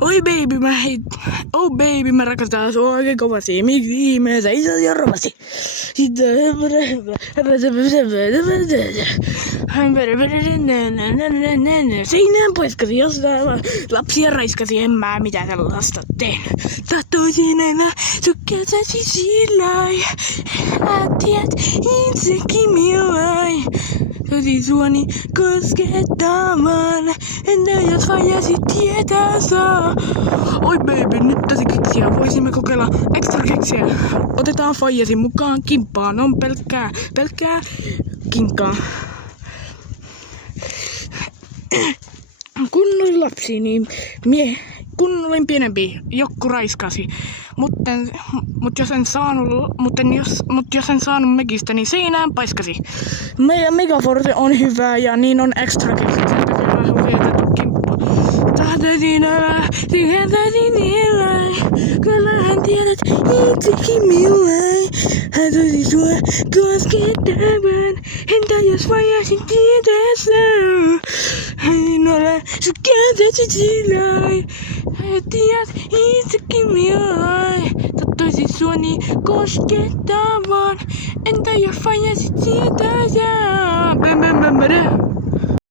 Oi baby, oh baby, mä rakastan sua oikein kovasti. Miksi me seisot jo rovasti? Seinään poiskasi, jos lapsia raiskasi, en mä mitään sellaista tehnyt. Tahtoisin aina sukkeltasi sillai. Tiedät itsekin millai. Tosi suoni koskettamaan. Entä jos vajasi tietää saa? Oi baby, nyt tosi keksiä. Voisimme kokeilla extra keksiä. Otetaan faijasi mukaan kimppaan. On pelkkää kinkkaa. Kun olin lapsi, niin kun olin pienempi, joku raiskasi. Jos en saanut Megistä, niin seinään paiskasi. Megaforce on hyvä ja niin on extra keksi. Tahtoisin olla, tyhjentäisin illai. Kyllähän tiedät itsekin millai. Hän tosi sua koskettamaan. Entä jos vajasin tietässä? Hän ole sukkeltasi sillai. Tiedät itsekin millai. Tahtoisin suoni koskettamaan. Entä jos vajasin tietässä?